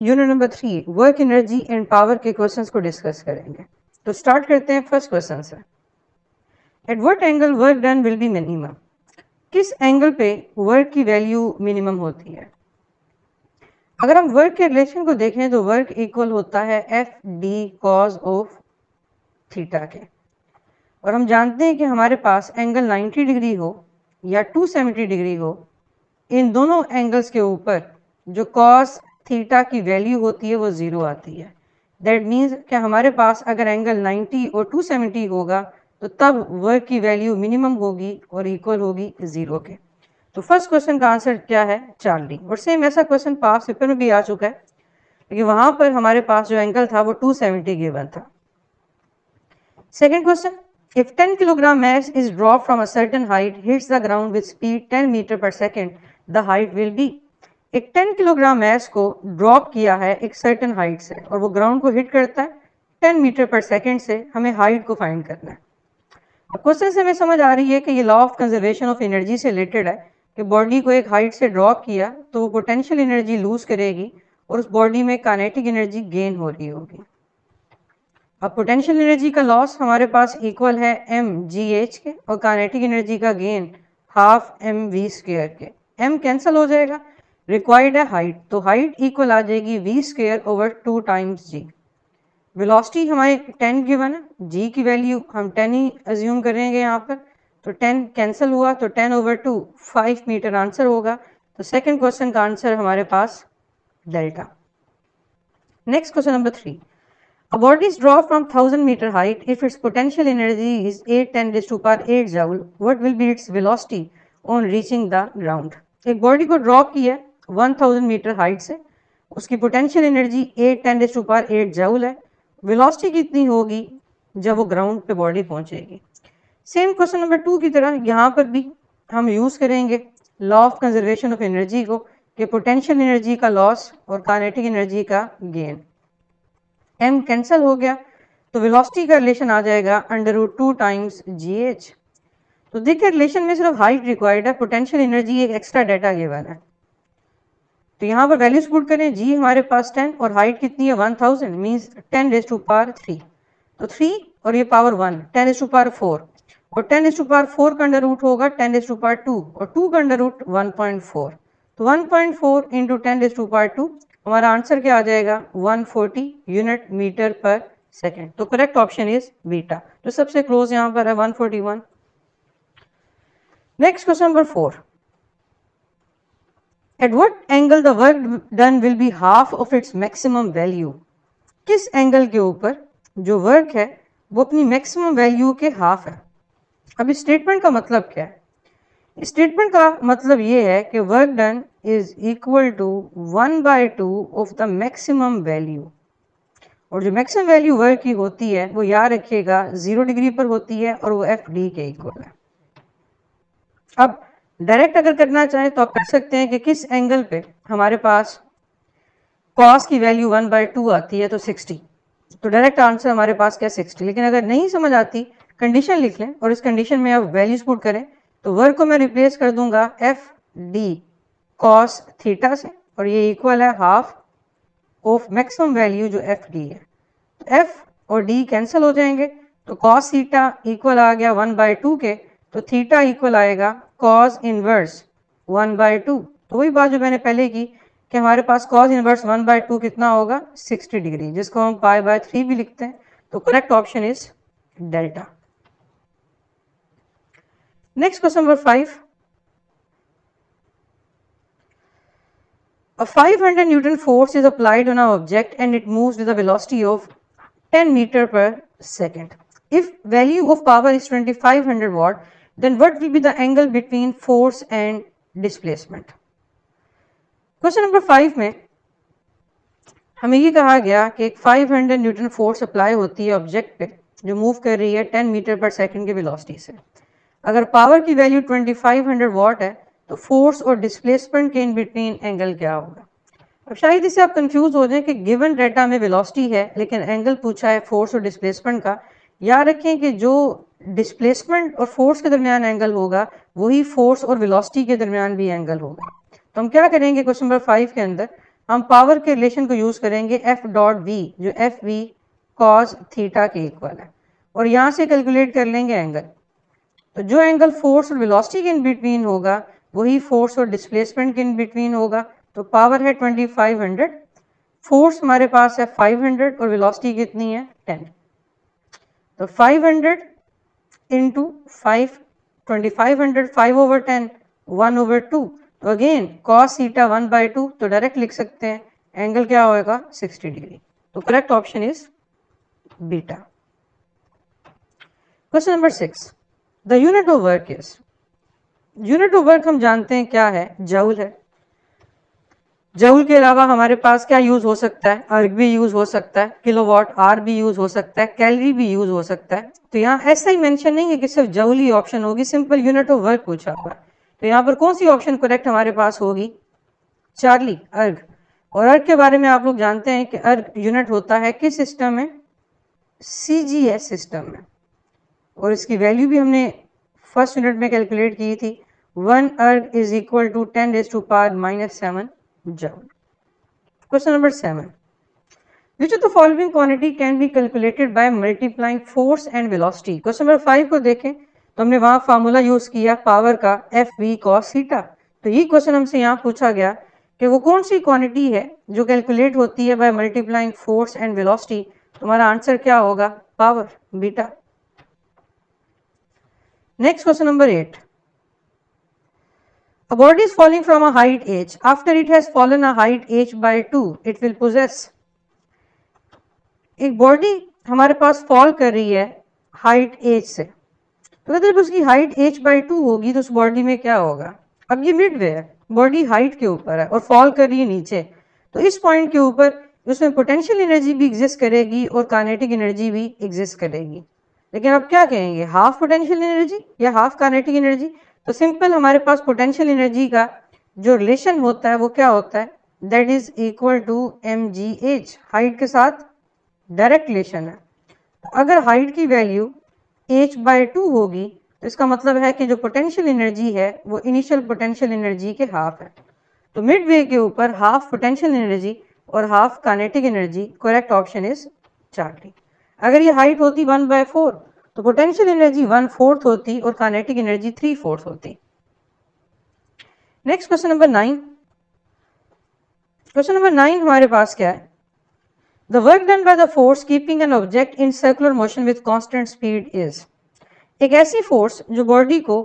Unit number 3 work energy and power के questions को discuss करेंगे। तो स्टार्ट करते हैं फर्स्ट क्वेश्चन से। At what angle work done will be minimum? किस एंगल पे वर्क की वैल्यू मिनिमम होती है? अगर हम वर्क के रिलेशन को देखें तो वर्क इक्वल होता है F D cause of theta के, और हम जानते हैं कि हमारे पास एंगल 90 डिग्री हो या 270 डिग्री हो, इन दोनों एंगल्स के ऊपर जो कॉस थीटा की वैल्यू होती है वो ज़ीरो आती है। दैट मीन्स कि हमारे पास अगर एंगल 90 और 270 होगा तो तब वर्क की वैल्यू मिनिमम होगी और इक्वल होगी ज़ीरो के। तो फर्स्ट क्वेश्चन का आंसर क्या है? चार्ली। और सेम ऐसा क्वेश्चन पास पेपर में भी आ चुका है, लेकिन वहां पर हमारे पास जो एंगल था वो 270 गिवन था। Second question, if 10 kilogram mass is dropped from a certain height hits the ground with speed 10 meter per second, the height will be। एक 10 किलोग्राम मैस को ड्रॉप किया है एक सर्टेन हाइट से और वो ग्राउंड को हिट करता है 10 मीटर पर सेकेंड से, हमें हाइट को फाइंड करना है। अब क्वेश्चन से हमें समझ आ रही है कि ये law of conservation of energy से रिलेटेड है कि बॉडी को एक हाइट से ड्रॉप किया तो वो पोटेंशियल एनर्जी लूज करेगी और उस बॉडी में काइनेटिक एनर्जी गेन हो रही होगी। अब पोटेंशियल एनर्जी का लॉस हमारे पास इक्वल है एम जी एच के और काइनेटिक एनर्जी का gain half M V square के। एम कैंसिल हो जाएगा, रिक्वायर्ड है हाइट, तो हाइट इक्वल आ जाएगी V square over 2 times G. Velocity हमारे 10 गिवन है, जी की वैल्यू हम 10 ही अज्यूम करेंगे यहाँ पर, तो 10 कैंसिल हुआ तो 10 ओवर 2 5 मीटर आंसर होगा। तो सेकंड क्वेश्चन का आंसर हमारे पास delta. Next question number 3, a body is dropped from 1000 meter height if its potential energy is 810 raised to power 8 joule, what will be its velocity on reaching the ground? एक body को drop किया 1000 metre height से, उसकी potential energy 810 raise to power 8 joule है, velocity कितनी होगी जब वो ग्राउंड पे बॉडी पहुंचेगी? सेम क्वेश्चन नंबर 2 की तरह यहाँ पर भी हम यूज करेंगे law of conservation of energy को कि पोटेंशियल एनर्जी का लॉस और काइनेटिक एनर्जी का गेन। एम कैंसिल हो गया तो वेलोसिटी का रिलेशन आ जाएगा √2 टाइम्स जी एच। तो देखिए रिलेशन में सिर्फ हाइट रिक्वायर्ड है, पोटेंशियल एनर्जी एक एक्स्ट्रा डाटा गिवन है। तो यहाँ पर वैल्यूज पुट करें, जी हमारे पास 10 और हाइट कितनी है 1000 मीन्स 10 रेज़ टू पावर 3, तो 3 और ये पावर 1 10 रेज़ टू पावर 4 और 10 रेज़ टू पावर 4 का अंडर रूट होगा 10 रेज़ टू पावर 2 और 2 का अंडर रूट 1.4, तो 1.4 इंटू 10 रेज़ टू पावर 2 हमारा आंसर क्या आ जाएगा 140 यूनिट मीटर पर सेकेंड। तो करेक्ट ऑप्शन इज बीटा, जो सबसे क्लोज यहाँ पर है 141। Next question number 4, at what angle the work done will be half of its maximum value? किस एंगल के ऊपर जो वर्क है वो अपनी मैक्सिमम वैल्यू के हाफ है? अब इस स्टेटमेंट का मतलब क्या है? इस स्टेटमेंट का मतलब ये है कि work done is equal to 1/2 of the maximum value, और जो मैक्सिमम वैल्यू वर्क की होती है वो याद रखिएगा 0 डिग्री पर होती है और वो एफ डी के इक्वल है। अब डायरेक्ट अगर करना चाहें तो आप कर सकते हैं कि किस एंगल पे हमारे पास कॉस की वैल्यू 1/2 आती है तो 60, तो डायरेक्ट आंसर हमारे पास क्या 60। लेकिन अगर नहीं समझ आती कंडीशन लिख लें और इस कंडीशन में आप वैल्यूज पुट करें, तो वर्क को मैं रिप्लेस कर दूंगा एफ डी कॉस थीटा से और ये इक्वल है हाफ ऑफ मैक्सिमम वैल्यू जो एफ डी है। तो एफ और डी कैंसिल हो जाएंगे तो कॉस थीटा इक्वल आ गया 1/2 के, तो थीटा इक्वल आएगा कॉस इनवर्स 1/2। तो वही बात जो मैंने पहले की कि हमारे पास कॉस इनवर्स 1/2 कितना होगा 60 डिग्री, जिसको हम π/3 भी लिखते हैं। तो correct option is delta. Next question number 5, a 500 Newton force is applied on an object and it moves with a velocity of 10 meter per second. If value of power is 2500 watt, then what will be the angle between force and displacement? Question number 5 में हमें ये कहा गया कि एक 500 Newton force apply होती है object पे जो मूव कर रही है 10 मीटर पर सेकंड की वेलोसिटी से। अगर पावर की वैल्यू 2500 वाट है तो फोर्स और डिस्प्लेसमेंट के इन बिटवीन एंगल क्या होगा? अब शायद इससे आप कंफ्यूज हो जाएं कि गिवन डेटा में वेलोसिटी है लेकिन एंगल पूछा है फोर्स और डिस्प्लेसमेंट का। याद रखें कि जो डिस्प्लेसमेंट और फोर्स के दरमियान एंगल होगा वही फोर्स और वेलोसिटी के दरमियान भी एंगल होगा। तो हम क्या करेंगे क्वेश्चन नंबर 5 के अंदर, हम पावर के रिलेशन को यूज करेंगे एफ डॉट वी, जो एफ वी कॉस थीटा के इक्वल है, और यहां से कैलकुलेट कर लेंगे एंगल। तो जो एंगल फोर्स और वेलोसिटी के इन बिटवीन होगा वही फोर्स और डिस्प्लेसमेंट के इन बिटवीन होगा। तो पावर है 2500, फोर्स हमारे पास है 500 और वेलोसिटी कितनी है 10। तो 500 इंटू 5, 2500, 5/10, 1/2। तो अगेन कॉस थीटा 1/2, तो डायरेक्ट लिख सकते हैं एंगल क्या होगा 60 डिग्री। तो correct option is beta. Question number 6, the unit of work is, unit of work हम जानते हैं क्या है, जूल है। जूल के अलावा हमारे पास क्या यूज हो सकता है, अर्ग भी यूज हो सकता है, किलोवाट आर भी यूज हो सकता है, कैलोरी भी यूज हो सकता है। तो यहाँ ऐसा ही मेंशन नहीं है कि सिर्फ जूल ही ऑप्शन होगी, सिंपल यूनिट ऑफ वर्क पूछा हुआ है। तो यहाँ पर कौन सी ऑप्शन करेक्ट हमारे पास होगी, चार्ली, अर्ग। और अर्ग के बारे में आप लोग जानते हैं कि अर्ग यूनिट होता है किस सिस्टम में, CGS सिस्टम में, और इसकी वैल्यू भी हमने फर्स्ट यूनिट में कैलकुलेट की थी, 1 erg is equal to 10⁻⁻7 joule. Question number 7. Which of the following quantity can be calculated by multiplying force and velocity? Question number 5 को देखें तो हमने वहां फार्मूला यूज किया पावर का एफ वी कॉस थीटा। तो ये क्वेश्चन हमसे यहाँ पूछा गया कि वो कौन सी क्वांटिटी है जो कैलकुलेट होती है by multiplying force and velocity. तुम्हारा आंसर क्या होगा, power, beta. Next question number 8. A body is falling from a height h. After it has fallen a height h by 2, it will possess. एक body हमारे पास fall कर रही है height h से, तो अगर उसकी हाइट h by 2 होगी तो उस बॉडी में क्या होगा। अब ये मिड वे है, बॉडी हाइट के ऊपर है और फॉल कर रही है नीचे, तो इस पॉइंट के ऊपर उसमें पोटेंशियल एनर्जी भी एग्जिस्ट करेगी और काइनेटिक एनर्जी भी एग्जिस्ट करेगी। लेकिन अब क्या कहेंगे, हाफ पोटेंशियल एनर्जी या हाफ काइनेटिक एनर्जी। तो सिंपल हमारे पास पोटेंशियल एनर्जी का जो रिलेशन होता है वो क्या होता है, that is equal to mgh, height के साथ डायरेक्ट रिलेशन है। अगर हाइट की वैल्यू h/2 होगी तो इसका मतलब है कि जो पोटेंशियल एनर्जी है वो इनिशियल पोटेंशियल एनर्जी के हाफ है। तो मिड वे के ऊपर हाफ पोटेंशियल एनर्जी और half kinetic energy, correct option is Charlie. अगर ये हाइट होती 1/4 तो पोटेंशियल एनर्जी 1/4 होती और काइनेटिक एनर्जी 3/4 होती। Next question number 9। Question number 9 हमारे पास क्या है, the work done by the force keeping an object in circular motion with constant speed is. एक ऐसी फोर्स जो बॉडी को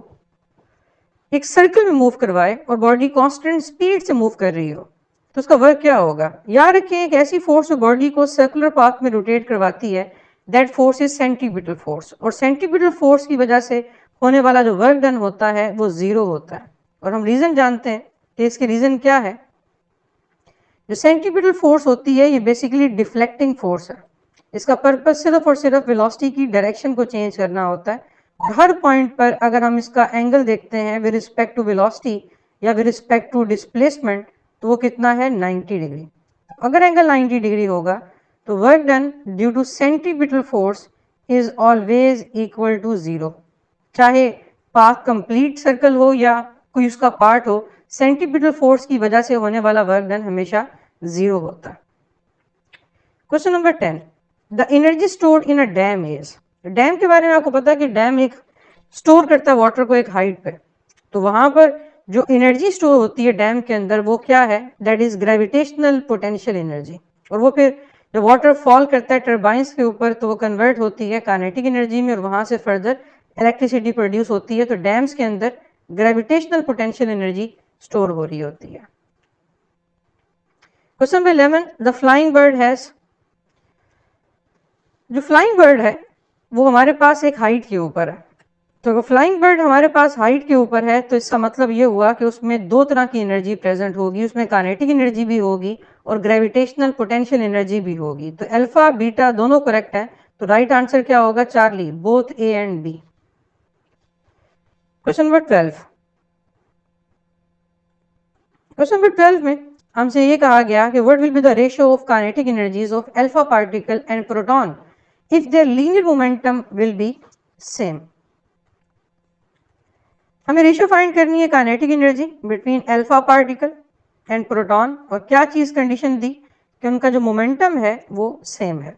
एक सर्कल में मूव करवाए और बॉडी कांस्टेंट स्पीड से मूव कर रही हो, तो उसका वर्क क्या होगा। याद रखें एक ऐसी फोर्स जो बॉडी को सर्कुलर पाथ में रोटेट करवाती है, that force is centripetal force, और सेंट्रीपिटल फोर्स की वजह से होने वाला जो वर्क डन होता है वो जीरो होता है। और हम रीजन जानते हैं कि इसके रीजन क्या है, जो सेंट्रीपिटल फोर्स होती है ये बेसिकली डिफ्लेक्टिंग फोर्स है, इसका पर्पस सिर्फ और सिर्फ वेलोसिटी की डायरेक्शन को चेंज करना होता है। हर पॉइंट पर अगर हम इसका एंगल देखते हैं विद रिस्पेक्ट टू वेलोसिटी या विद रिस्पेक्ट टू डिस्प्लेसमेंट तो वो कितना है 90 डिग्री। अगर एंगल 90 डिग्री होगा तो work done due to centripetal force is always equal to zero, चाहे पाथ कंप्लीट सर्कल हो या कोई उसका पार्ट हो, सेंट्रीपिटल फोर्स की वजह से होने वाला वर्क डन हमेशा जीरो होता है। Question number 10, the energy stored in a dam is. Dam के बारे में आपको पता है कि डैम एक स्टोर करता है वाटर को एक हाइट पे, तो वहां पर जो एनर्जी स्टोर होती है डैम के अंदर वो क्या है, that is gravitational potential energy. और वो फिर जब वाटर फॉल करता है टर्बाइंस के ऊपर तो वो कन्वर्ट होती है काइनेटिक एनर्जी में और वहां से फर्दर इलेक्ट्रिसिटी प्रोड्यूस होती है। तो डैम्स के अंदर ग्रेविटेशनल पोटेंशियल एनर्जी स्टोर हो रही होती है। Question number 11, the flying bird has. जो फ्लाइंग बर्ड है वो हमारे पास एक हाइट के ऊपर है, तो अगर फ्लाइंग बर्ड हमारे पास हाइट के ऊपर है तो इसका मतलब ये हुआ कि उसमें दो तरह की एनर्जी प्रेजेंट होगी, उसमें काइनेटिक एनर्जी भी होगी और ग्रेविटेशनल पोटेंशियल एनर्जी भी होगी। तो अल्फा बीटा दोनों करेक्ट है, तो राइट आंसर क्या होगा, Charlie, both A and B. Question number 12। Question number 12 में हमसे ये कहा गया कि what will be the ratio of kinetic energies of alpha particle and proton if there linear momentum will be same. हमें ratio find करनी है kinetic energy between alpha particle and proton, और क्या चीज़ कंडीशन दी कि उनका जो मोमेंटम है वो सेम है।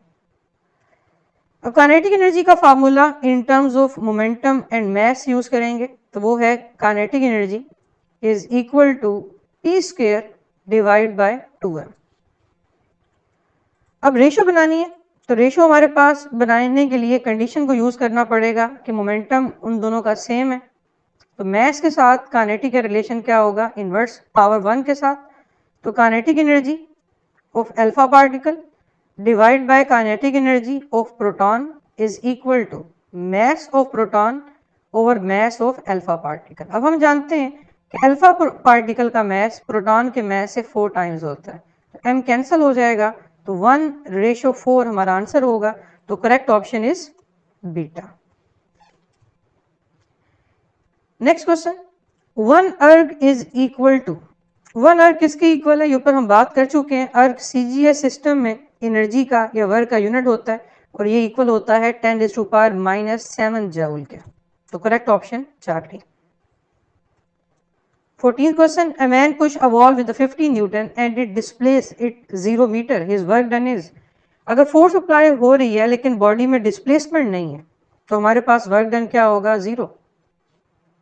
अब काइनेटिक एनर्जी का formula in terms of momentum and mass use करेंगे, तो वो है kinetic energy is equal to p square divide by 2m। अब रेशो बनानी है, तो रेशो हमारे पास बनाने के लिए कंडीशन को यूज करना पड़ेगा कि मोमेंटम उन दोनों का सेम है। तो मैस के साथ काइनेटिक का रिलेशन क्या होगा, इनवर्स पावर 1 के साथ। तो kinetic energy of alpha particle divide by kinetic energy of proton is equal to mass of proton over mass of alpha particle. अब हम जानते हैं कि अल्फा पार्टिकल का मैस प्रोटॉन के मैस से 4 टाइम्स होता है, तो m कैंसिल हो जाएगा, तो 1:4 हमारा आंसर होगा। तो correct option is beta. Next question, 1 erg is equal to, 1 अर्ग किसके इक्वल है, ये ऊपर हम बात कर चुके हैं। अर्ग CGS सिस्टम में एनर्जी का या वर्क का यूनिट होता है और ये इक्वल होता है 10⁻⁻7 जूल के। तो correct option Charlie. 14th question, a man push a wall with 50 Newton and it displace it 0 meter. His work done is, अगर फोर्स अप्लाई हो रही है लेकिन बॉडी में डिस्प्लेसमेंट नहीं है तो हमारे पास वर्क डन क्या होगा, 0।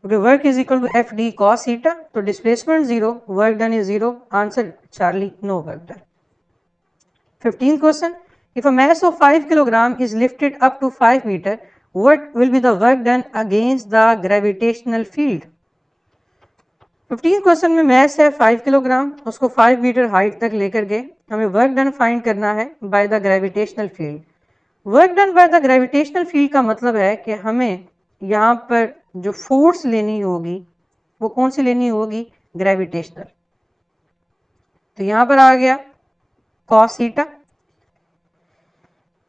Work is equal to FD cos theta, तो displacement 0, work done is 0, answer Charlie, no work done. 15th question, if a mass of 5 kilogram is lifted up to 5 meter, what will be the work done against the gravitational field? 15th question में mess है 5 kilogram, उसको 5 metre height तक लेकर गए, हमें work done find करना है by the gravitational field. Work done by the gravitational field का मतलब है कि हमें यहाँ पर जो फोर्स लेनी होगी वो कौन सी लेनी होगी, ग्रेविटेशनल। तो यहाँ पर आ गया cos थीटा।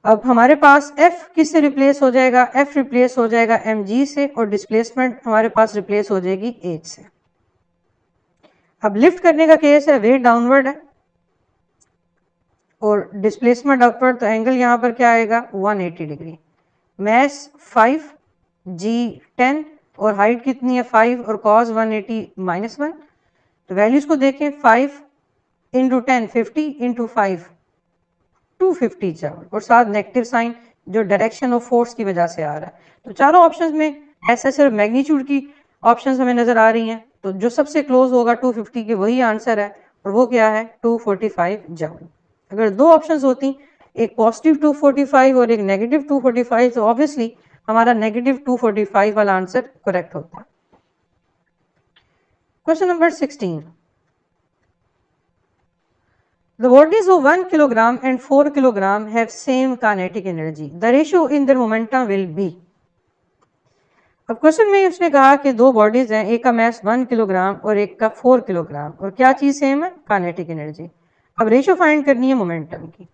अब हमारे पास F किससे रिप्लेस हो जाएगा, F रिप्लेस हो जाएगा mg से, और डिस्प्लेसमेंट हमारे पास रिप्लेस हो जाएगी h से। अब लिफ्ट करने का केस है, वेट डाउनवर्ड है और डिस्प्लेसमेंट अपवर्ड, तो एंगल यहाँ पर क्या आएगा, 180 डिग्री। मैस 5, g 10 और हाइट कितनी है 5 और cos 180 -1। तो वैल्यूज को देखें, 5 इंटू 10 50 इंटू 5 250 जूल, और साथ नेगेटिव साइन जो डायरेक्शन ऑफ फोर्स की वजह से आ रहा है। तो चारों ऑप्शंस में ऐसा सिर्फ मैग्नीट्यूड की ऑप्शंस हमें नजर आ रही हैं, तो जो सबसे क्लोज होगा 250 के वही आंसर है, और वो क्या है 245 जूल। अगर दो ऑप्शंस होती, एक पॉजिटिव 245 और एक नेगेटिव 245, तो ऑब्वियसली हमारा नेगेटिव 245 वाला आंसर करेक्ट होता। Question number 16, the bodies of 1 kilogram and 4 kilogram have same kinetic energy. The ratio in their momentum will be. अब क्वेश्चन में उसने कहा कि दो बॉडीज हैं, एक का मैस 1 किलोग्राम और एक का 4 किलोग्राम, और क्या चीज सेम है, काइनेटिक एनर्जी। अब रेशियो फाइंड करनी है मोमेंटम की।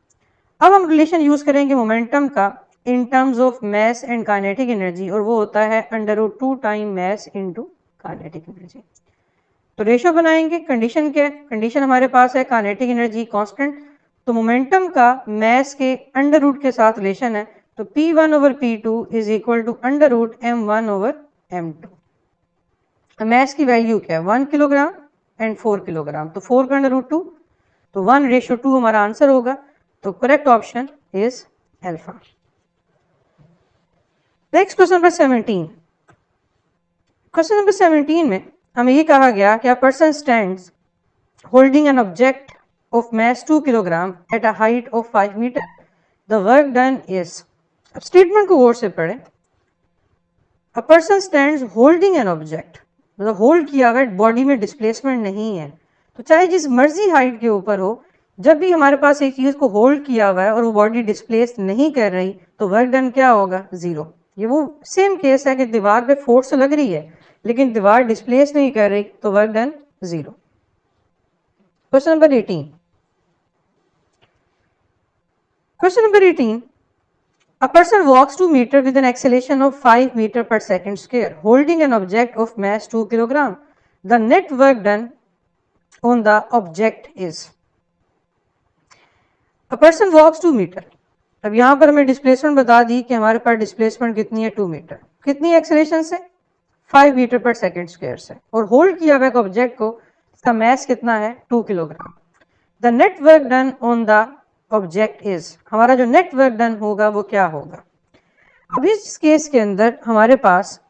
अब हम रिलेशन यूज करेंगे मोमेंटम का in terms of mass and kinetic energy, और वो होता है √2 time mass into kinetic energy. तो रेशियो बनाएंगे, कंडीशन क्या है, कंडीशन हमारे पास है काइनेटिक एनर्जी कांस्टेंट, तो मोमेंटम का मैस के अंडर रूट के साथ रिलेशन है, तो P1 over P2 is equal to √m1 over m2। Mass की वैल्यू क्या है, 1 किलोग्राम एंड 4 किलोग्राम, तो 4 का √2, तो 1:2 हमारा आंसर होगा। तो correct option is alpha. Next question number 17। Question number 17 में हमें ये कहा गया कि a person stands holding an object of mass 2 kilogram at a height of 5 metre, the work done is. अब स्टेटमेंट को गौर से पढ़ें। A person stands holding an object, मतलब होल्ड किया हुआ, बॉडी में डिस्प्लेसमेंट नहीं है, तो चाहे जिस मर्जी हाइट के ऊपर हो, जब भी हमारे पास एक चीज को होल्ड किया हुआ है और वो बॉडी डिस्प्लेस नहीं कर रही, तो वर्क डन क्या होगा, 0। ये वो सेम केस है कि दीवार पे फोर्स लग रही है लेकिन दीवार डिस्प्लेस नहीं कर रही, तो work done 0। Question number 18। Question number 18, a person walks 2 meter with an acceleration of 5 meter per second square holding an object of mass 2 kilogram. The net work done on the object is. A person walks 2 meter. अब यहां पर हमें displacement बता दी कि हमारे पास displacement कितनी है, 2 metre. कितनी एक्सेलरेशन से, 5 मीटर पर सेकेंड स्क्वायर से, और होल्ड किया हुआ ऑब्जेक्ट को इसका मैस कितना है 2 kilogram. The net work done on the object is, हमारा जो नेट वर्क डन होगा वो क्या होगा। अब इस केस के अंदर हमारे पास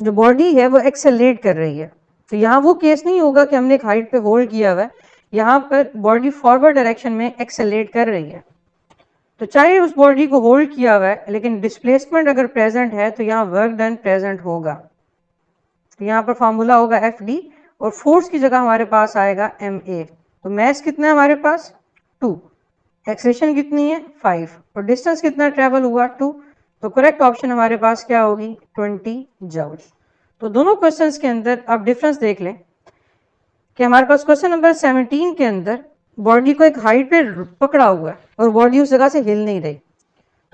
जो बॉडी है वो एक्सेलरेट कर रही है, तो यहाँ वो केस नहीं होगा कि हमने एक हाइट पे होल्ड किया हुआ है, यहाँ पर बॉडी फॉरवर्ड डायरेक्शन में एक्सेलरेट कर रही है। तो चाहे उस बॉडी को होल्ड किया हुआ है लेकिन डिस्प्लेसमेंट अगर प्रेजेंट है तो यहाँ वर्क डन प्रेजेंट होगा। तो यहाँ पर फॉर्मूला होगा एफ डी और फोर्स की जगह हमारे पास आएगा एम ए। तो मैस कितना है हमारे पास 2, एक्सेलेरेशन कितनी है 5 और डिस्टेंस कितना ट्रेवल हुआ 2। तो करेक्ट ऑप्शन हमारे पास क्या होगी 20 जूल। तो दोनों क्वेश्चंस के अंदर आप डिफरेंस देख लें कि हमारे पास क्वेश्चन नंबर 17 के अंदर बॉडी को एक हाइट पे पकड़ा हुआ है और बॉडी उस जगह से हिल नहीं रही।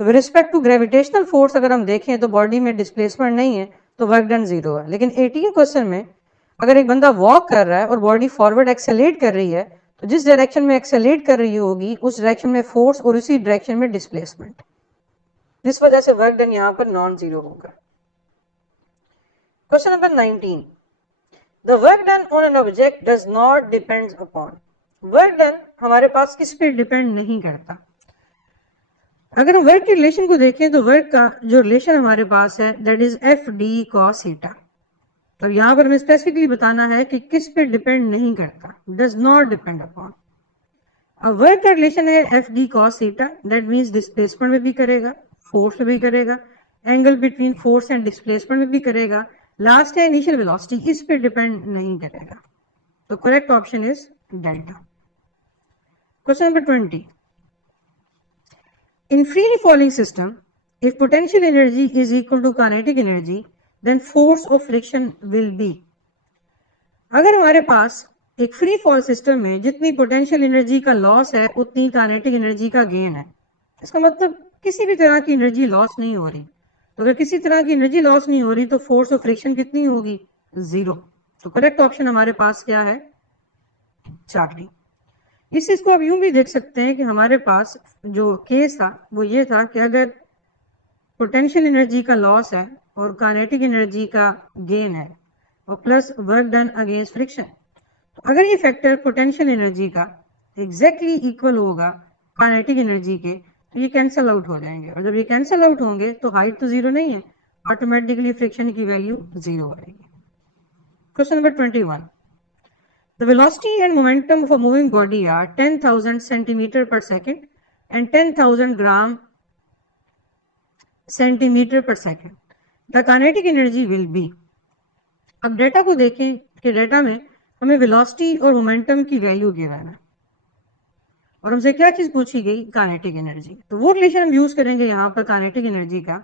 तो with respect to gravitational force अगर हम देखें तो बॉडी में डिस्प्लेसमेंट नहीं है, तो वर्क डन 0 है। लेकिन 18 क्वेश्चन में अगर एक बंदा वॉक कर रहा है और बॉडी फॉरवर्ड एक्सेलेरेट कर रही है, तो जिस डायरेक्शन में एक्सेलेरेट कर रही होगी उस डायरेक्शन में फोर्स और उसी डायरेक्शन में डिस्प्लेसमेंट, जिस वजह से वर्क डन यहाँ पर नॉन जीरो होगा। Question number 19, the work done on an object does not depends upon. Work done हमारे पास किस पे डिपेंड नहीं करता। अगर हम वर्क के रिलेशन को देखें तो वर्क का जो रिलेशन हमारे पास है that is F D cos theta. तो यहाँ पर हमें स्पेसिफिकली बताना है कि किस पे डिपेंड नहीं करता, डज नॉट डिपेंड अपॉन। अब वर्क का रिलेशन है F D cos theta, that means displacement में भी करेगा, फोर्स में भी करेगा, angle between force and displacement में भी करेगा, लास्ट है इनिशियल वेलोसिटी, इस पे डिपेंड नहीं करेगा। तो correct option is delta. Question number 20, in free falling system, if potential energy is equal to kinetic energy, then force of friction will be। अगर हमारे पास एक फ्री फॉल सिस्टम में जितनी पोटेंशियल एनर्जी का लॉस है उतनी काइनेटिक एनर्जी का gain है, इसका मतलब किसी भी तरह की एनर्जी लॉस नहीं हो रही। तो अगर किसी तरह की एनर्जी लॉस नहीं हो रही तो फोर्स ऑफ फ्रिक्शन कितनी होगी 0। तो करेक्ट ऑप्शन हमारे पास क्या है चार्ली। इस चीज को आप यूं भी देख सकते हैं कि हमारे पास जो केस था वो ये था कि अगर पोटेंशियल एनर्जी का लॉस है और काइनेटिक एनर्जी का गेन है और plus work done against friction, तो अगर ये फैक्टर पोटेंशियल एनर्जी का एग्जैक्टली इक्वल होगा काइनेटिक एनर्जी के तो ये कैंसल आउट हो जाएंगे, और जब ये कैंसल आउट होंगे तो हाइट तो 0 नहीं है, ऑटोमेटिकली फ्रिक्शन की वैल्यू 0 आएगी। Question number 21, the velocity and momentum of a moving body are 10,000 centimeter per second and 10,000 gram centimeter per second. The kinetic energy will be। अब डेटा को देखें कि डेटा में हमें वेलोसिटी और मोमेंटम की वैल्यू गिवन है और हमसे क्या चीज पूछी गई काइनेटिक एनर्जी। तो वो रिलेशन हम यूज करेंगे यहाँ पर काइनेटिक एनर्जी का,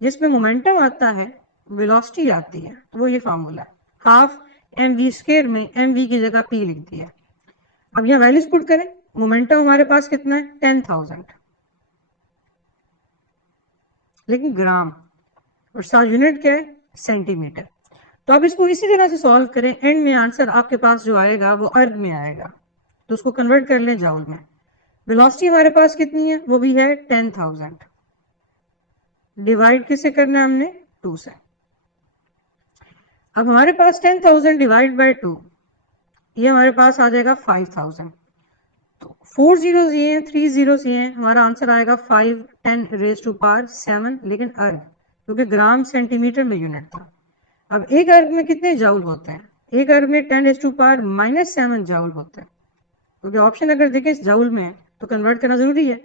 जिसमें मोमेंटम आता है वेलोसिटी आती है। तो वो ये फार्मूला है हाफ एम वी स्क्वायर में एम वी की जगह पी लिख दिया। अब यहाँ वैल्यूज पुट करें, मोमेंटम हमारे पास कितना है 10,000 लेकिन ग्राम, और साथ यूनिट क्या है सेंटीमीटर। तो आप इसको इसी तरह से सॉल्व करें, एंड में आंसर आपके पास जो आएगा वो अर्ग में आएगा, तो उसको कन्वर्ट कर लें जाउल में। वेलोसिटी हमारे पास कितनी है वो भी है 10,000, डिवाइड किससे करना है हमने 2 से। अब हमारे पास 10,000 डिवाइड बाय 2, ये हमारे पास आ जाएगा 5,000। तो 4 जीरोस ये हैं, 3 जीरोस ये हैं, हमारा आंसर आएगा 5 10 रेज टू पावर 7, लेकिन अर्ग क्योंकि ग्राम सेंटीमीटर में यूनिट था। अब एक अर्ग में कितने जाउल होते हैं, एक अर्ग में 10 रेज टू पावर -7 जाउल होते हैं, क्योंकि ऑप्शन अगर देखें जाउल में है तो कन्वर्ट करना जरूरी है।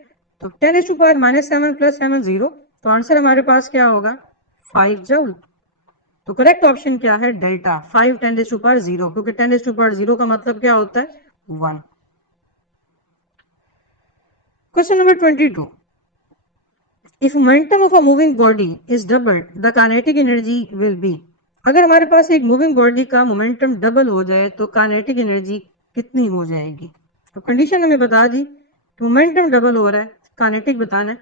तो 10 रेज टू पावर -7 + 7 0, तो आंसर हमारे पास क्या होगा 5 जाउल। तो करेक्ट ऑप्शन क्या है डेल्टा 5 10⁻0, क्योंकि 10⁻0 का मतलब क्या होता है 1। Question number 22, if momentum of a moving body is doubled the kinetic energy will be. अगर हमारे पास एक मूविंग बॉडी का मोमेंटम डबल हो जाए तो काइनेटिक एनर्जी कितनी हो जाएगी। तो कंडीशन हमें बता दी, मोमेंटम डबल हो रहा है, काइनेटिक बताना है,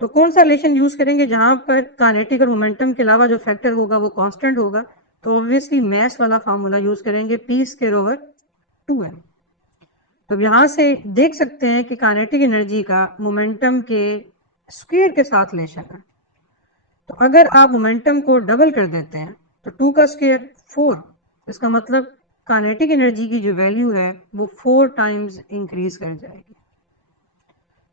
तो कौन सा रिलेशन यूज करेंगे जहां पर काइनेटिक और मोमेंटम के अलावा जो फैक्टर होगा वो कांस्टेंट होगा। तो ऑब्वियसली मैस वाला फार्मूला यूज करेंगे p²/2m। तो यहां से देख सकते हैं कि काइनेटिक एनर्जी का मोमेंटम के स्क्वायर के साथ रिलेशन है। तो अगर आप मोमेंटम को डबल कर देते हैं तो 2 का स्क्वायर 4, इसका मतलब काइनेटिक एनर्जी की जो वैल्यू है वो 4 टाइम्स इंक्रीज कर जाएगी।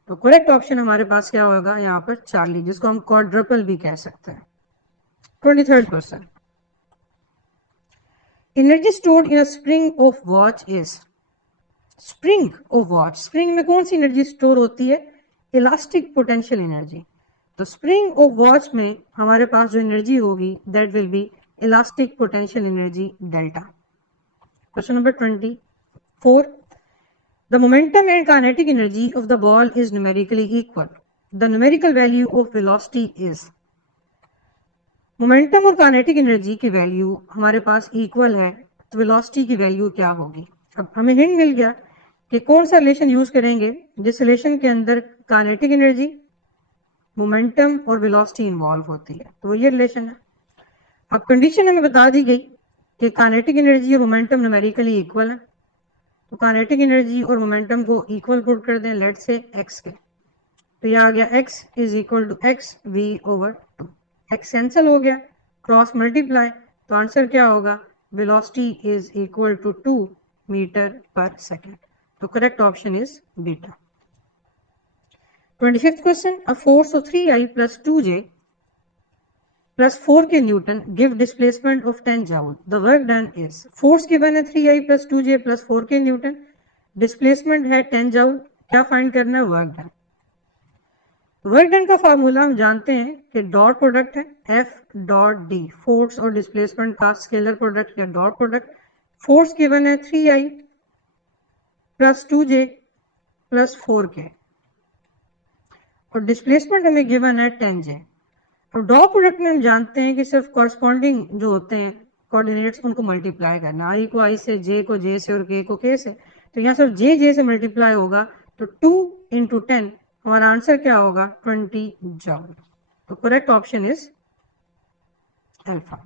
तो करेक्ट ऑप्शन हमारे पास क्या होगा यहाँ पर चार्ली, जिसको हम क्वाड्रपल भी कह सकते हैं। 23rd question, energy stored in a spring of watch is. Spring of watch, spring में कौन सी एनर्जी स्टोर होती है? Elastic potential energy. तो स्प्रिंग ऑफ वॉच में हमारे पास जो एनर्जी होगी that will be elastic potential energy delta. Question number 24, the momentum and kinetic energy of the ball is numerically equal. The numerical value of velocity is. Momentum और kinetic energy की value हमारे पास equal है, तो velocity की value क्या होगी? अब हमें हिंट मिल गया कि कौन सा रिलेशन यूज करेंगे जिस रिलेशन के अंदर काइनेटिक एनर्जी, मोमेंटम और वेलोसिटी इन्वॉल्व होती है, तो वो ये रिलेशन है। अब कंडीशन हमें बता दी गई कि काइनेटिक एनर्जी और मोमेंटम न्यूमेरिकली इक्वल है, तो काइनेटिक एनर्जी और मोमेंटम को इक्वल पुट कर दें, लेट से x के, तो ये आ गया x is equal to x V over 2। x cancel हो गया, क्रॉस मल्टीप्लाई, तो आंसर क्या होगा? Velocity is equal to 2 metre पर सेकेंड। तो correct option is beta. 25th question, a force of 3i plus 2j plus 4k newton give displacement of 10 joule, the work done is. Force given है 3i plus 2j plus 4k Newton, displacement है 10 joule, क्या find करना है? Work done. Work done का formula हम जानते हैं कि डॉट प्रोडक्ट है F डॉट डी, फोर्स और डिस्प्लेसमेंट का स्केलर प्रोडक्ट या डॉट प्रोडक्ट। फोर्स गिवन है 3i plus 2j plus 4k और डिस्प्लेसमेंट हमें गिवन है 10j। और डॉट प्रोडक्ट में हम जानते हैं कि सिर्फ कॉरस्पॉन्डिंग जो होते हैं कोऑर्डिनेट्स उनको मल्टीप्लाई करना, i को i से, j को j से और k को k से। तो यहाँ सिर्फ j से मल्टीप्लाई होगा, तो 2 इंटू 10 हमारा आंसर क्या होगा? 20 जूल। तो correct option is alpha.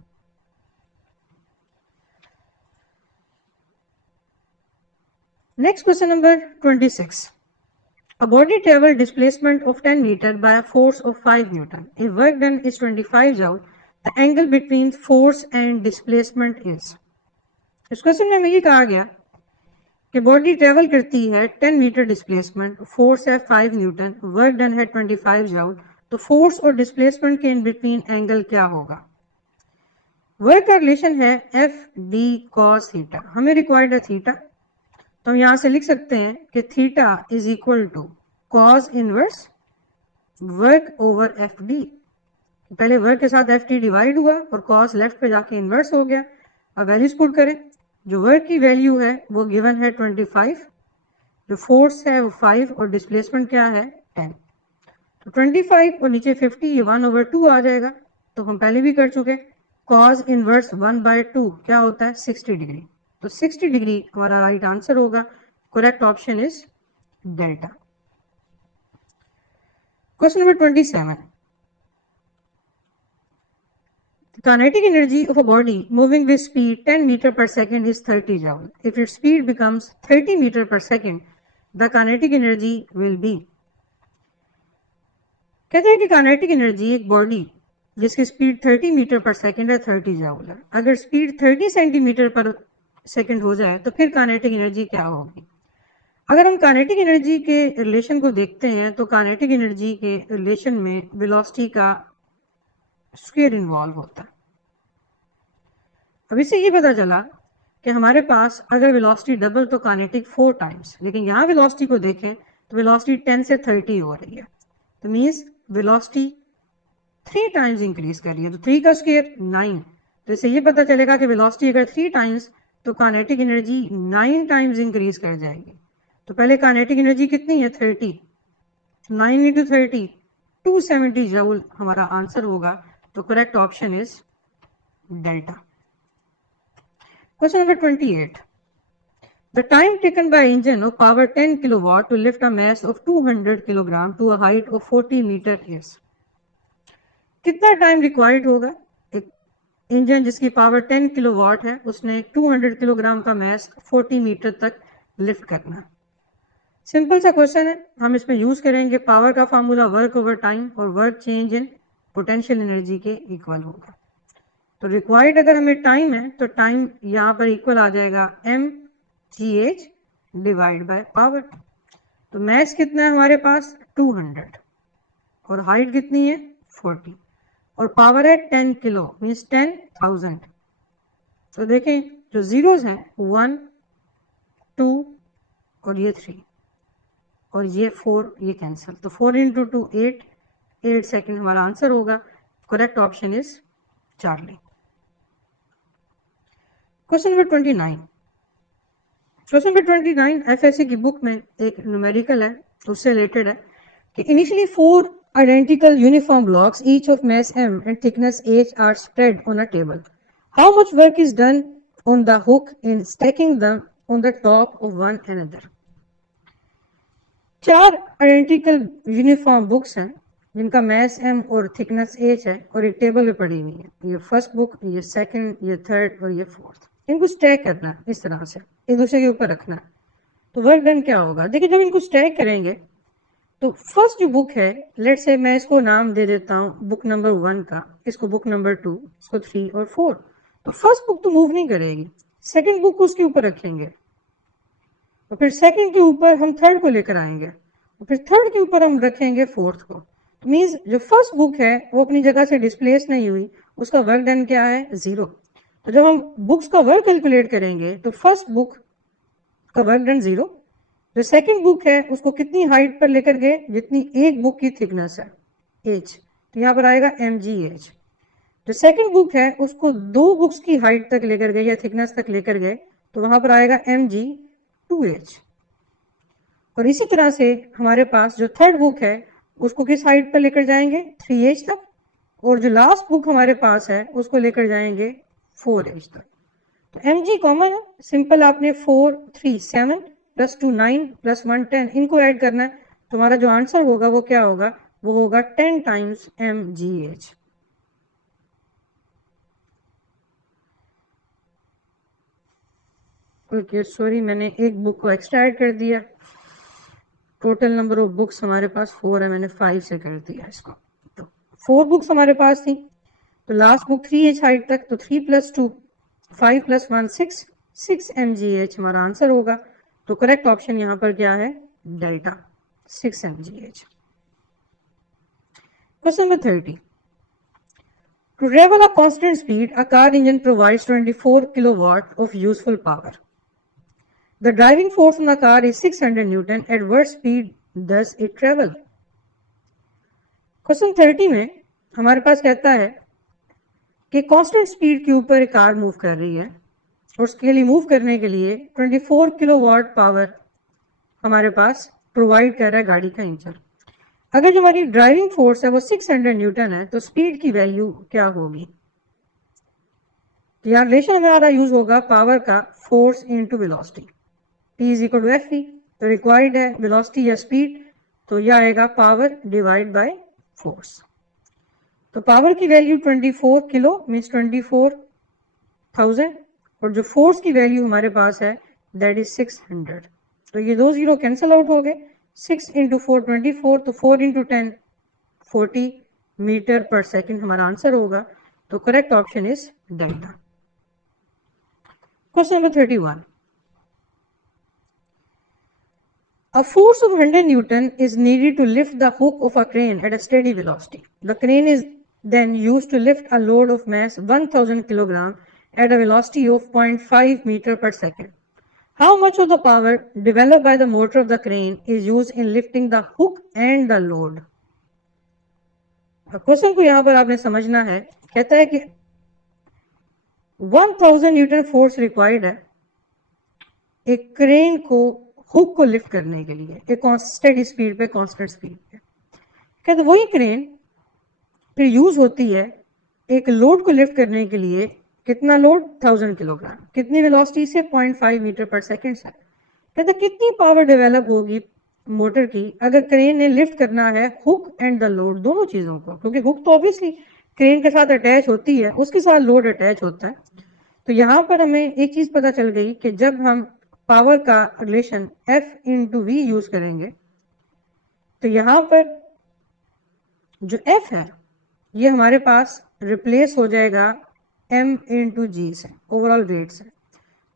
Next question number 26, a body travel displacement of 10 meter by a force of 5 newton, if work done is 25 joule, the angle between force and displacement is। इस question में हमें ये कहा गया कि body travel करती है 10 metre displacement, force है 5 न्यूटन, वर्क डन है 25 जूल, तो फोर्स और डिस्प्लेसमेंट के इन बिटवीन एंगल क्या होगा? वर्क का रिलेशन है एफ डी कॉस थीटा, हमें रिक्वायर्ड है थीटा, तो हम यहां से लिख सकते हैं कि theta is equal to cos inverse work over F D. पहले वर्क के साथ एफ टी डिवाइड हुआ और कॉस लेफ्ट पे जाके इनवर्स हो गया। अब वैल्यूज पुट करें, जो वर्क की वैल्यू है वो गिवन है 25, जो फोर्स है वो 5 और डिस्प्लेसमेंट क्या है 10। तो 25 और नीचे 50, ये 1/2 आ जाएगा, तो हम पहले भी कर चुके। कॉस इनवर्स 1/2 क्या होता है? 60 डिग्री। तो 60 डिग्री हमारा राइट आंसर होगा। Correct option is delta. Question number 27, the kinetic energy of a body moving with speed 10 meter per second is 30 joule. If its speed becomes 30 meter per second, the kinetic energy will be। कहते हैं कि kinetic energy एक body जिसकी speed 30 metre पर second है 30 joule है, अगर speed 30 centimetre पर सेकंड हो जाए तो फिर काइनेटिक एनर्जी क्या होगी? अगर हम काइनेटिक एनर्जी के रिलेशन को देखते हैं तो काइनेटिक एनर्जी के रिलेशन में वेलोसिटी का स्क्वायर इन्वॉल्व होता है। अब इससे ये पता चला कि हमारे पास अगर वेलोसिटी डबल तो काइनेटिक 4 टाइम्स, लेकिन यहाँ वेलोसिटी को देखें तो वेलोसिटी 10 से 30 हो रही है, तो मीन्स वेलोसिटी 3 टाइम्स इंक्रीज कर रही है, तो 3 का स्क्वायर 9। तो इससे ये पता चलेगा कि वेलोसिटी अगर 3 टाइम्स तो काइनेटिक एनर्जी 9 टाइम्स इंक्रीज कर जाएगी। तो पहले काइनेटिक एनर्जी कितनी है? 30, 9 इंटू 30 270 जूल हमारा आंसर होगा। तो correct option is delta. Question number 28, the time taken by engine of power 10 kilowatt to lift a mass of 200 kilogram to a height of 40 meter is। कितना time required होगा एक engine जिसकी power 10 kilowatt है, उसने 200 kilogram का mess 40 metre तक lift करना। Simple सा क्वेश्चन है, हम इसमें यूज करेंगे पावर का फार्मूला वर्क ओवर टाइम और work change in potential energy के इक्वल होगा। तो रिक्वायर्ड अगर हमें टाइम है तो टाइम यहाँ पर इक्वल आ जाएगा mgh डिवाइड बाय पावर। तो मैस कितना है हमारे पास 200 और हाइट कितनी है 40 और पावर है 10 किलो मीन्स 10,000। तो देखें जो जीरोस हैं 1 2 और ये 3 और ये 4 ये कैंसिल। तो 4 इंटू 2 8 सेकेंड हमारा आंसर होगा। Correct option is Charlie. Question number 29। Question number 29 FSc की बुक में एक न्यूमेरिकल है, उससे रिलेटेड है कि initially 4 identical uniform blocks each of mass m and thickness h are spread on a table. How much work is done on the hook in stacking them on the top of one another? 4 identical uniform books हैं जिनका mass m और thickness h है और एक table पे पड़ी हुई है। ये फर्स्ट बुक, ये सेकंड, ये थर्ड और ये फोर्थ। इनको स्टैक करना है इस तरह से, एक दूसरे के ऊपर रखना है। तो वर्क डन क्या होगा? देखिए जब इनको स्टैक करेंगे तो फर्स्ट जो बुक है, लेट्स से मैं इसको नाम दे देता हूँ बुक नंबर 1 का, इसको बुक नंबर 2, इसको 3 और 4। तो फर्स्ट बुक तो मूव नहीं करेगी, सेकंड बुक को उसके ऊपर रखेंगे और फिर सेकंड के ऊपर हम थर्ड को लेकर आएंगे और फिर थर्ड के ऊपर हम रखेंगे फोर्थ को। तो मीन्स जो फर्स्ट बुक है वो अपनी जगह से डिस्प्लेस नहीं हुई, उसका वर्क डन क्या है 0। तो जब हम बुक्स का वर्क कैलकुलेट करेंगे तो फर्स्ट बुक का वर्क डन 0, जो सेकंड बुक है उसको कितनी हाइट पर लेकर गए जितनी एक बुक की थिकनेस है h, तो यहाँ पर आएगा mgh। जो सेकंड बुक है उसको 2 बुक्स की हाइट तक लेकर गए या थिकनेस तक लेकर गए तो वहां पर आएगा mg2h। और इसी तरह से हमारे पास जो थर्ड बुक है उसको किस हाइट पर लेकर जाएंगे 3h तक और जो लास्ट बुक हमारे पास है उसको लेकर जाएंगे 4h तक। तो mg कॉमन है, सिंपल आपने 4 3 7 प्लस 2 9 प्लस 1 10 इनको ऐड करना है। तुम्हारा जो आंसर होगा वो क्या होगा? वो होगा 10 टाइम्स mgh। ओके सॉरी, मैंने एक बुक को एक्स्ट्रा ऐड कर दिया। टोटल नंबर ऑफ बुक्स हमारे पास 4 है, मैंने 5 से कर दिया इसको। तो 4 बुक्स हमारे पास थी, तो लास्ट बुक 3h हाइट तक, तो 3 प्लस 2 5 प्लस 1 6 mgh हमारा आंसर होगा। तो करेक्ट ऑप्शन यहाँ पर क्या है? Delta 6 mgh। Question number 30। To travel a constant speed, a car engine provides 24 kilowatt of useful power. The driving force on the car is 600 Newton. At what speed does it travel? Question 30 में हमारे पास कहता है कि constant speed के ऊपर एक car move कर रही है और उसके लिए मूव करने के लिए 24 किलोवाट पावर हमारे पास प्रोवाइड कर रहा है गाड़ी का इंजन। अगर जो हमारी ड्राइविंग फोर्स है वो 600 न्यूटन है तो स्पीड की वैल्यू क्या होगी? तो यहाँ रिलेशन हमारा यूज होगा पावर का force into velocity, P is equal to F V. तो रिक्वायर्ड है वेलोसिटी या स्पीड, तो यह आएगा पावर डिवाइड बाय फोर्स। तो पावर की वैल्यू 24 किलो मीन्स 24,000 और जो फोर्स की वैल्यू हमारे पास है दैट इज 600। तो ये 2 जीरो कैंसिल आउट हो गए। 6 इंटू 4 24, तो 4 इंटू 10 40 मीटर पर सेकेंड हमारा आंसर होगा। तो correct option is delta. Question number 31। A force of 100 Newton is needed to lift the hook of a crane at a steady velocity. The crane is then used to lift a load of mass 1000 kg at a velocity of 0.5 meter per second. How much of the power developed by the motor of the crane is used in lifting the hook and the load? Question को यहां पर आपने समझना है। कहता है कि 1000 Newton force required है एक क्रेन को हुक को लिफ्ट करने के लिए, एक कांस्टेंट स्पीड पे, कांस्टेंट स्पीड पे। कहते वही क्रेन फिर यूज होती है एक लोड को लिफ्ट करने के लिए। कितना लोड? 1000 किलोग्राम। कितनी वेलोसिटी से? 0.5 मीटर पर सेकेंड से। कहते कितनी पावर डेवलप होगी मोटर की अगर क्रेन ने लिफ्ट करना है हुक एंड द लोड, दोनों चीजों को, क्योंकि हुक तो ऑब्वियसली क्रेन के साथ अटैच होती है, उसके साथ लोड अटैच होता है। तो यहाँ पर हमें एक चीज पता चल गई कि जब हम पावर का relation F into V use करेंगे तो यहां पर जो F है ये हमारे पास रिप्लेस हो जाएगा m इंटू जी से, ओवरऑल वेट से।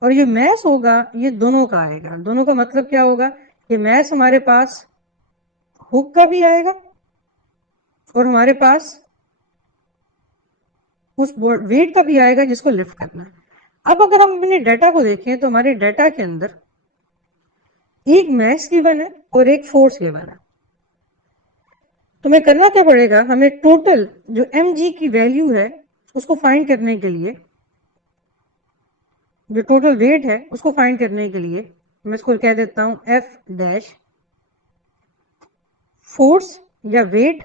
और ये मैस होगा ये दोनों का आएगा। दोनों का मतलब क्या होगा, ये मैस हमारे पास हुक का भी आएगा और हमारे पास उस वेट का भी आएगा जिसको लिफ्ट करना है। अब अगर हम अपने डाटा को देखें तो हमारे डाटा के अंदर एक मैस गिवन है और एक फोर्स गिवन है। तो हमें करना क्या पड़ेगा, हमें टोटल जो mg की वैल्यू है उसको फाइंड करने के लिए, जो टोटल वेट है उसको फाइंड करने के लिए मैं इसको कह देता हूं एफ डैश फोर्स या weight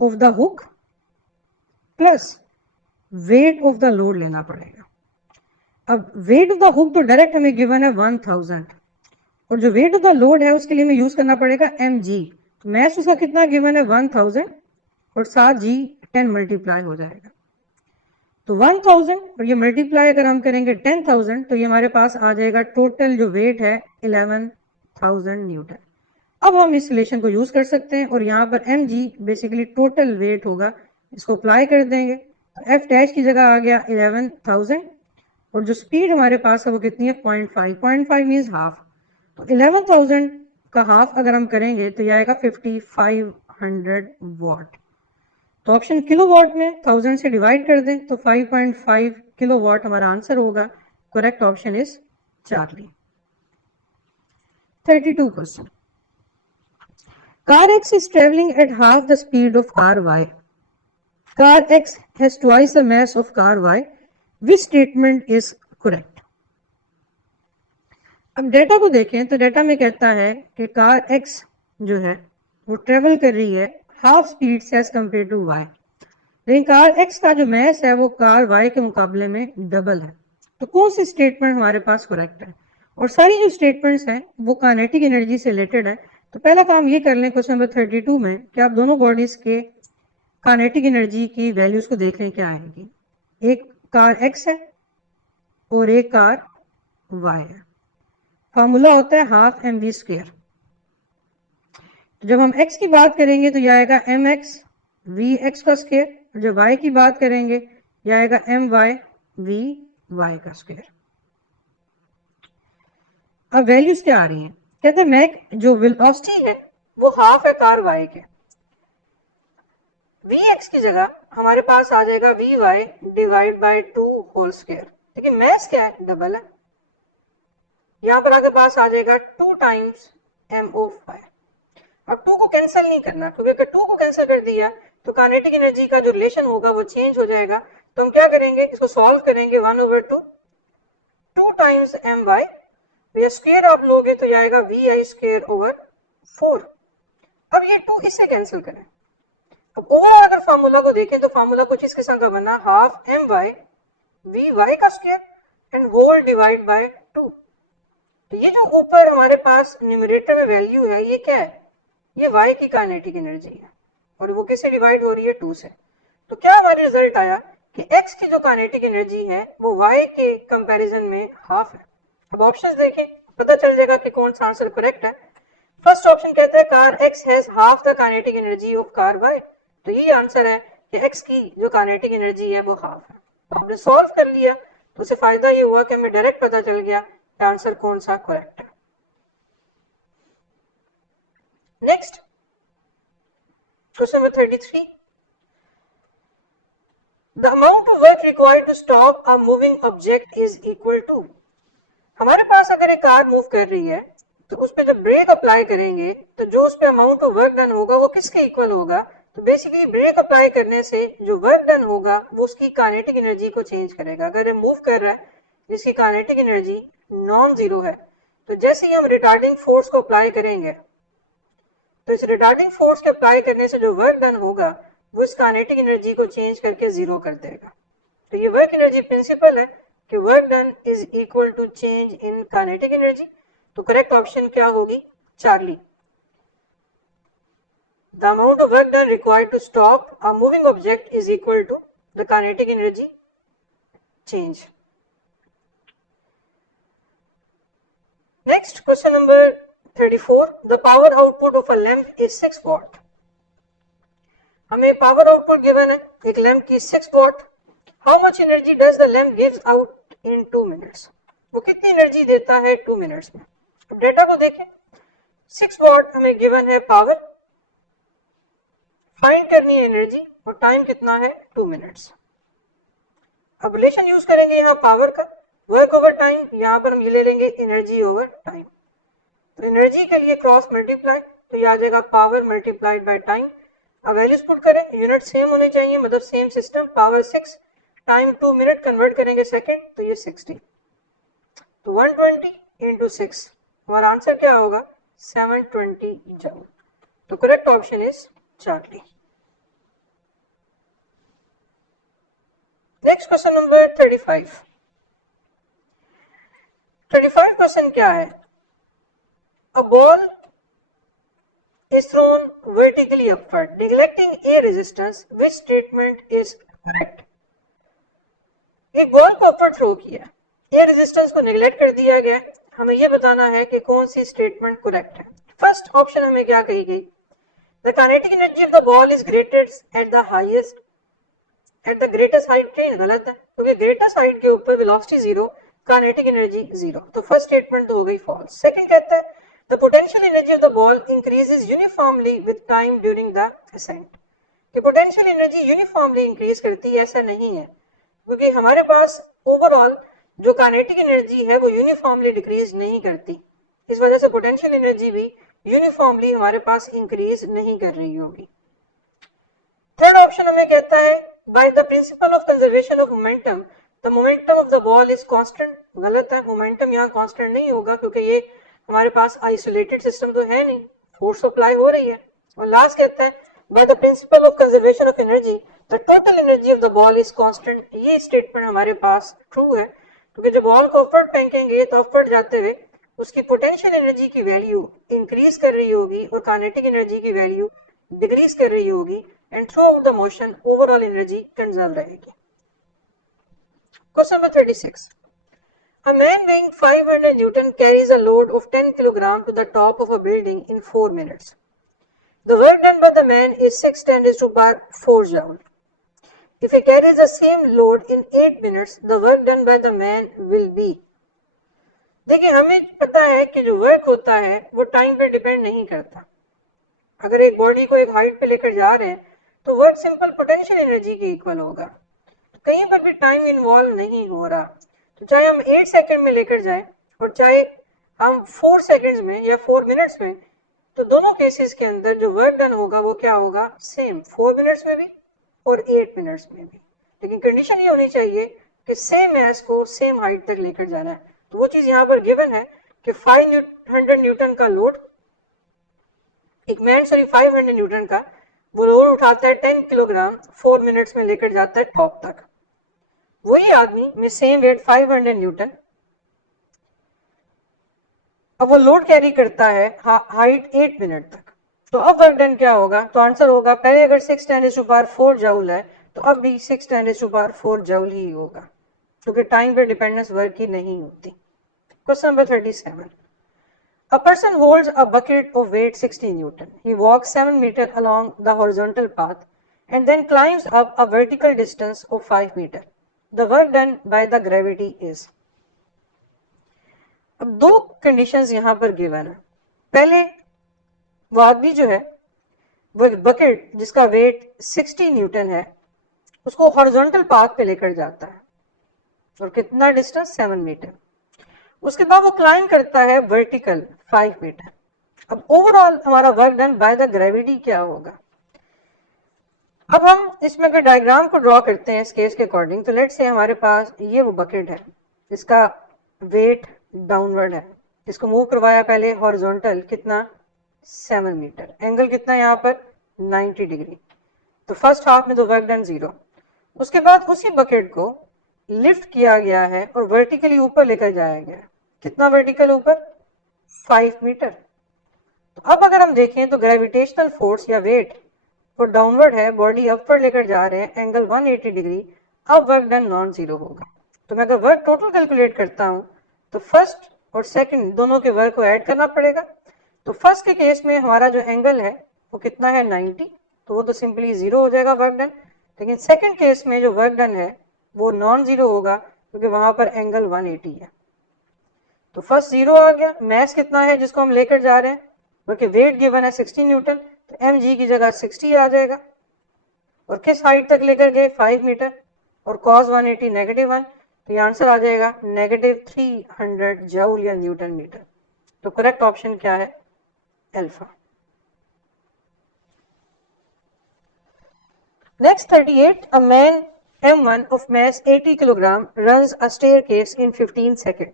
of the hook plus weight of the load लेना पड़ेगा। अब वेट ऑफ द हुक तो डायरेक्ट हमें गिवन है 1000 और जो वेट ऑफ द लोड है उसके लिए हमें यूज करना पड़ेगा mg। तो मैस उसका कितना गिवन है 1000 और साथ g 10 मल्टीप्लाई हो जाएगा। तो 1000 और ये मल्टीप्लाई अगर हम करेंगे 10,000 तो ये हमारे पास आ जाएगा टोटल जो वेट है 11,000 न्यूटन। अब हम इस रिलेशन को यूज कर सकते हैं और यहाँ पर mg बेसिकली टोटल वेट होगा, इसको अप्लाई कर देंगे तो एफ डैश की जगह आ गया 11,000 और जो स्पीड हमारे पास है वो कितनी है 0.5 मीन्स हाफ। तो 11,000 का हाफ अगर हम करेंगे तो ये आएगा 5500 वॉट। तो ऑप्शन किलोवाट में 1000 से डिवाइड कर दें तो 5.5 किलोवाट हमारा आंसर होगा। Correct option is Charlie. 32 question, car X is traveling at half the speed of car Y. Car X has twice the mass of car Y. Which statement is correct? अब data को देखें तो data में कहता है कि car X जो है वो ट्रेवल कर रही है हाफ स्पीड से एज कम्पेयर टू Y, लेकिन कार X का जो मैस है वो कार Y के मुकाबले में डबल है। तो कौन सी स्टेटमेंट हमारे पास करेक्ट है? और सारी जो स्टेटमेंट्स हैं वो काइनेटिक एनर्जी से रिलेटेड है। तो पहला काम ये कर लें क्वेश्चन नंबर 32 में कि आप दोनों बॉडीज के काइनेटिक एनर्जी की वैल्यूज को देख लें क्या आएगी। एक कार X है और एक कार Y है। फार्मूला होता है हाफ mv स्क्वायर। तो जब हम x की बात करेंगे तो यह आएगा mx vx का स्क्वायर, जब y की बात करेंगे यह आएगा my vy का स्क्वायर। अब वैल्यूज क्या आ रही हैं, कहते हैं मैक जो वेलोसिटी है वो हाफ है कार y के, vx की जगह हमारे पास आ जाएगा vy divide by 2 whole square, लेकिन मैस क्या है डबल है, यहां पर आगे पास आ जाएगा 2 टाइम्स m ऑफ y। अब 2 को कैंसिल नहीं करना क्योंकि अगर 2 को कैंसिल कर दिया तो काइनेटिक एनर्जी का जो रिलेशन होगा वो चेंज हो जाएगा। तो हम क्या करेंगे, इसको सॉल्व करेंगे 1/2 2 टाइम्स my, ये स्क्वायर आप लोगे तो ये आएगा vi स्क्वायर ओवर 4। अब ये 2 इससे कैंसिल करें। अब ओवरऑल अगर फार्मूला को देखें तो फार्मूला कुछ इस किस्म का बना हाफ my vy का square and whole divide by 2। तो ये जो ऊपर हमारे पास न्यूमरेटर में वैल्यू है ये क्या है, ये y की काइनेटिक एनर्जी है और वो किससे डिवाइड हो रही है 2 से। तो क्या हमारा रिजल्ट आया कि x की जो काइनेटिक एनर्जी है वो y के कंपैरिजन में हाफ है। अब ऑप्शंस देखें पता चल जाएगा कि कौन सा आंसर करेक्ट है। फर्स्ट ऑप्शन कहता है car x has half the kinetic energy of car y, तो ये आंसर है कि x की जो काइनेटिक एनर्जी है वो हाफ है। तो हमने सॉल्व कर लिया तो उससे फायदा ये हुआ कि हमें डायरेक्ट पता चल गया कि आंसर कौन सा करेक्ट है। Next question number 33, the amount of work required to stop a moving object is equal to। हमारे पास अगर एक कार मूव कर रही है तो उस पर जब ब्रेक अप्लाई करेंगे तो जो उस पर अमाउंट ऑफ वर्क डन होगा वो किसके इक्वल होगा। तो बेसिकली ब्रेक अप्लाई करने से जो वर्क डन होगा वो उसकी काइनेटिक एनर्जी को चेंज करेगा। अगर ये मूव कर रहा है जिसकी काइनेटिक एनर्जी नॉन जीरो है तो जैसे ही हम रिटार्डिंग फोर्स को अप्लाई करेंगे तो इस रिटार्डिंग फोर्स के अप्लाई करने से जो वर्क डन होगा वो इस काइनेटिक एनर्जी को चेंज करके जीरो कर देगा। तो ये वर्क एनर्जी प्रिंसिपल है कि work done is equal to change in kinetic energy. तो करेक्ट ऑप्शन क्या होगी, Charlie. The amount of work done required to stop a moving object is equal to the kinetic energy change. Next question number 34, the power output of a lamp is 6 watt। हमें power output given है एक lamp की 6 वाट how much energy does the lamp gives out in 2 minutes, वो कितनी energy देता है 2 minutes में। अब डेटा को देखें, 6 वॉट हमें गिवन है पावर, फाइंड करनी है एनर्जी और टाइम कितना है 2 मिनट्स। अब रिलेशन यूज करेंगे यहाँ पावर का, वर्क ओवर टाइम, यहाँ पर हम ये ले लेंगे एनर्जी ओवर टाइम। तो एनर्जी के लिए क्रॉस मल्टीप्लाई, तो ये आ जाएगा पावर मल्टीप्लाइड बाय टाइम। अब वैल्यूज पुट करें, यूनिट सेम होने चाहिए, मतलब same system, power 6 time 2 minute, convert करेंगे सेकंड, तो ये 60, तो 120 इंटू 6, हमारा आंसर क्या होगा 720 जूल। तो correct option is Charlie. Next question number 35। 35 question क्या है, a ball is thrown vertically upward neglecting a resistance, which statement is correct? एक बॉल को अपवर्ड थ्रो किया, ये रेजिस्टेंस को नेग्लेक्ट कर दिया गया, हमें ये बताना है कि कौन सी स्टेटमेंट करेक्ट है। फर्स्ट ऑप्शन हमें क्या कही गई, the kinetic energy of the ball is greatest at the highest at the greatest height, ट्रेन गलत है क्योंकि ग्रेटेस्ट हाइट के ऊपर velocity zero, kinetic energy zero, तो फर्स्ट स्टेटमेंट तो हो गई फॉल्स। सेकंड कहता है the potential energy of the ball increases uniformly with time during the ascent, कि पोटेंशियल एनर्जी यूनिफॉर्मली इंक्रीज करती है, ऐसा नहीं है क्योंकि हमारे पास ओवरऑल जो काइनेटिक एनर्जी है वो यूनिफॉर्मली डिक्रीज नहीं करती, इस वजह से पोटेंशियल एनर्जी भी यूनिफॉर्मली हमारे पास इंक्रीज नहीं कर रही होगी। थर्ड ऑप्शन हमें कहता है by the principle of conservation of momentum the momentum of the ball is constant, गलत है, मोमेंटम यहाँ कांस्टेंट नहीं होगा क्योंकि ये हमारे पास आइसोलेटेड सिस्टम तो है नहीं, फोर्स सप्लाई हो रही है। और लास्ट कहता है by the principle of conservation of energy the total energy of the ball is constant, ये स्टेटमेंट हमारे पास ट्रू है क्योंकि जब बॉल को अपवर्ड फेंकेंगे तो अपवर्ड जाते हुए उसकी पोटेंशियल एनर्जी की वैल्यू इंक्रीज कर रही होगी और काइनेटिक एनर्जी की वैल्यू डिक्रीज कर रही होगी, and throughout the motion overall energy conserved रहेगी। Question number 36. A man weighing 500 Newton carries a load of 10 kg to the top of a building in 4 minutes. The work done by the man is 6 × 10⁴ joule. If he carries the same load in 8 minutes, the work done by the man will be. देखिए हमें पता है कि जो work होता है वो time पे डिपेंड नहीं करता। अगर एक बॉडी को एक हाइट पे लेकर जा रहे हैं तो वर्क सिंपल पोटेंशियल एनर्जी के इक्वल होगा, कहीं पर भी टाइम इन्वॉल्व नहीं हो रहा। तो चाहे हम 8 सेकंड में लेकर जाए और चाहे हम 4 सेकंड्स में या 4 मिनट्स में, तो दोनों केसेस के अंदर जो वर्क डन होगा वो क्या होगा, सेम, 4 मिनट्स में भी और 8 मिनट्स में भी। लेकिन कंडीशन ये होनी चाहिए कि सेम मैस को सेम हाइट तक लेकर जाना है, तो वो चीज यहाँ पर गिवन है कि 500 न्यूटन का लोड, एक मैन 500 न्यूटन का वो लोड उठाता है 10 किलोग्राम, 4 मिनट्स में लेकर जाता है टॉप तक। वही आदमी में सेम वेट 500 न्यूटन, अब वो लोड कैरी करता है हाइट 8 मिनट तक, तो अब वर्क डन क्या होगा, तो आंसर होगा पहले अगर 6 × 10⁴ जूल है तो अब भी 6 × 10⁴ जूल ही होगा क्योंकि टाइम पे डिपेंडेंस वर्क की नहीं होती। Question number 37. A person holds a bucket of weight 60 Newton. He walks 7 meters along the horizontal path and then climbs up a vertical distance of 5 meters. The work done by the gravity is. अब दो conditions यहाँ पर given है। पहले वो आदमी जो है वो बकेट जिसका वेट 60 न्यूटन है उसको हॉरिजॉन्टल पाथ पे लेकर जाता है और कितना डिस्टेंस 7 मीटर, उसके बाद वो क्लाइंब करता है वर्टिकल 5 मीटर। अब ओवरऑल हमारा work done by the gravity क्या होगा। अब हम इसमें अगर डायग्राम को ड्रॉ करते हैं इस केस के अकॉर्डिंग, तो लेट्स से हमारे पास ये वो बकेट है, इसका वेट डाउनवर्ड है, इसको मूव करवाया पहले हॉरिजॉन्टल कितना 7 मीटर, एंगल कितना यहाँ पर 90 डिग्री, तो फर्स्ट हाफ में तो वर्क डन 0। उसके बाद उसी बकेट को लिफ्ट किया गया है और वर्टिकली ऊपर लेकर जाया गया, कितना वर्टिकल ऊपर 5 मीटर। तो अब अगर हम देखें तो ग्रेविटेशनल फोर्स या वेट वो डाउनवर्ड है, बॉडी अपवर्ड लेकर जा रहे हैं, एंगल 180 डिग्री, अब वर्क डन नॉन जीरो होगा। तो मैं अगर वर्क टोटल कैलकुलेट करता हूं तो फर्स्ट और सेकंड दोनों के वर्क को ऐड करना पड़ेगा। तो फर्स्ट के केस में हमारा जो एंगल है वो कितना है 90, तो वो तो सिंपली 0 हो जाएगा वर्क डन। लेकिन सेकंड केस में जो वर्क डन है वो नॉन जीरो होगा क्योंकि वहां पर एंगल 180 है। तो फर्स्ट जीरो आ गया। मैस कितना है जिसको हम लेकर जा रहे हैं, क्योंकि वेट गिवन है 60 न्यूटन, तो एम जी की जगह 60 आ जाएगा। और किस हाइट तक लेकर गए, 5 मीटर, और cos 180 -1, तो ये आंसर आ जाएगा -300 जूल या न्यूटन मीटर। तो करेक्ट ऑप्शन क्या है, alpha. Next 38, a man M1 of mass 80 kg runs a staircase in 15 seconds.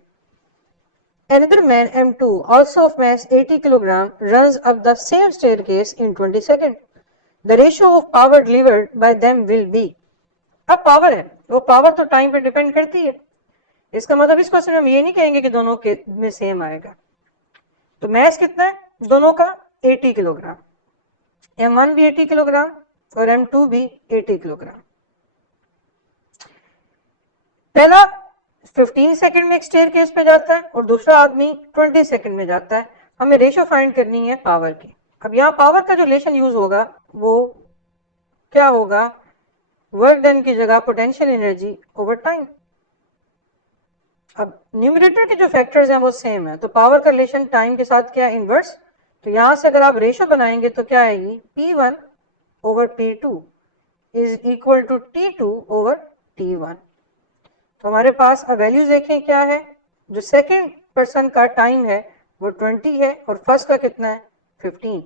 Another man M2 also of mass 80 kg runs up the same staircase in 20 seconds. The ratio of power delivered by them will be. अब power है, वो power तो time पे depend करती है। इसका मतलब इस क्वेश्चन में हम ये नहीं कहेंगे कि दोनों के में सेम आएगा। तो मैस कितना है दोनों का, 80 किलोग्राम। M1 भी 80 किलोग्राम और M2 भी 80 किलोग्राम। पहला 15 सेकंड में एक स्टेयरकेस पे जाता है और दूसरा आदमी 20 सेकंड में जाता है। हमें रेशो फाइंड करनी है पावर की। अब यहाँ पावर का जो रिलेशन यूज होगा वो क्या होगा, वर्क डन की जगह पोटेंशियल एनर्जी ओवर टाइम। अब न्यूमरेटर के जो फैक्टर्स हैं वो सेम है, तो पावर का रिलेशन टाइम के साथ क्या है, इनवर्स। तो यहां से अगर आप रेशो बनाएंगे तो क्या आएगी, P1 over P2 is equal to T2 over T1। तो हमारे पास अब वैल्यूज देखें क्या है, जो सेकंड पर्सन का टाइम है वो 20 है और फर्स्ट का कितना है 15।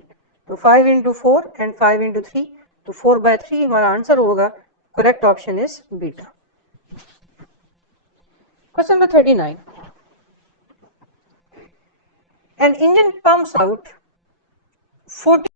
तो 5 इंटू 4 एंड 5 इंटू 3, तो 4/3 हमारा आंसर होगा। Correct option is beta. Question number 39. An engine pumps out 40